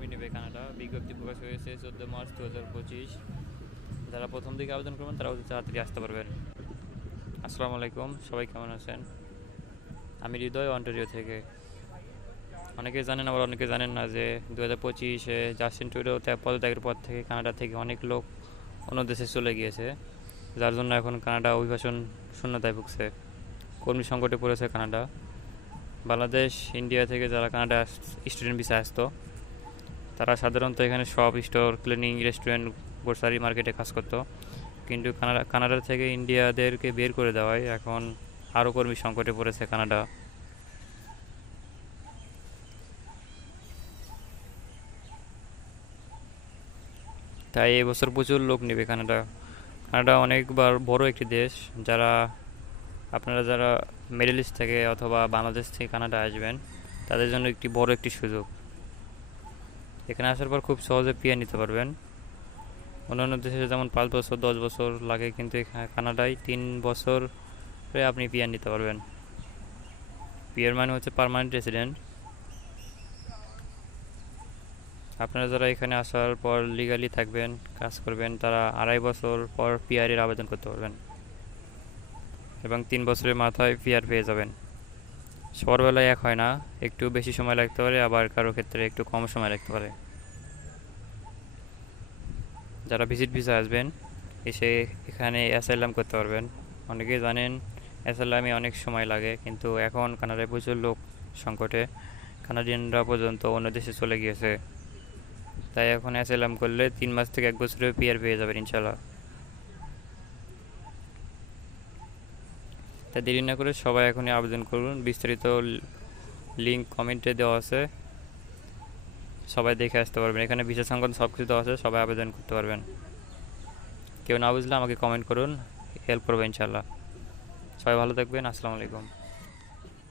কর্মী নেবে কানাডা। বিজ্ঞপ্তি প্রকাশ হয়েছে 14 মার্চ 2025। যারা প্রথম দিকে আবেদন করবেন তারা অতি তাড়াতাড়ি আসতে পারবেন। আসসালামু আলাইকুম, সবাই কেমন আছেন? আমি হৃদয়, অন্টারিও থেকে। অনেকে জানেন, আবার অনেকে জানেন না যে 2025-এ জাস্টিন ট্রুডো পদত্যাগের পর থেকে কানাডা থেকে অনেক লোক অন্য দেশে চলে গিয়েছে, যার জন্য এখন কানাডা অভিবাসন শূন্যতায় ভুগছে। কর্মী সংকটে পড়েছে কানাডা। বাংলাদেশ, ইন্ডিয়া থেকে যারা কানাডা স্টুডেন্ট ভিসা আসতো, তারা সাধারণত এখানে shop, store, cleaning, restaurant, grocery মার্কেটে কাজ করতো। কিন্তু কানাডা থেকে ইন্ডিয়াদেরকে বের করে দেওয়ায় এখন আরও কর্মী সংকটে পড়েছে কানাডা। তাই এবছর প্রচুর লোক নেবে কানাডা। কানাডা অনেকবার বড় একটি দেশ। যারা মিডল ইস্ট থেকে অথবা বাংলাদেশ থেকে কানাডা আসবেন, তাদের জন্য বড় একটি সুযোগ। এখানে আসার পর খুব সহজে পিআর নিতে পারবেন। অন্যান্য দেশে যেমন 5 বছর 10 বছর লাগে, কিন্তু কানাডায় 3 বছরে আপনি পিআর নিতে পারবেন। পিআর মানে হচ্ছে পার্মানেন্ট রেসিডেন্ট। আপনারা যারা এখানে আসার পর লিগালি থাকবেন, কাজ করবেন, তারা 2.5 বছর পর পিআরের আবেদন করতে পারবেন এবং 3 বছরের মাথায় পিআর পেয়ে যাবেন। সবার বেলায় এক হয় না, একটু বেশি সময় লাগতে পারে, আবার কারো ক্ষেত্রে একটু কম সময় লাগতে পারে। যারা ভিজিট ভিসা আসবেন, এসে এখানে অ্যাসাইলাম করতে পারবেন। অনেকেই জানেন অ্যাসাইলামে অনেক সময় লাগে, কিন্তু এখন কানাডায় প্রচুর লোক সংকটে কানাডিয়ানরা পর্যন্ত অন্য দেশে চলে গিয়েছে। তাই এখন অ্যাসাইলাম করলে 3 মাস থেকে 1 বছরে পিআর পেয়ে যাবেন ইনশাল্লাহ। তাই দেরি না করে সবাই এখনই আবেদন করুন। বিস্তারিত লিঙ্ক কমেন্টে দেওয়া আছে, সবাই দেখে আসতে পারবেন। এখানে ভিসা সংক্রান্ত সব কিছু দেওয়া আছে, সবাই আবেদন করতে পারবেন। কেউ না বুঝলে আমাকে কমেন্ট করুন, হেল্প করবো ইনশাল্লাহ। সবাই ভালো থাকবেন। আসসালামু আলাইকুম।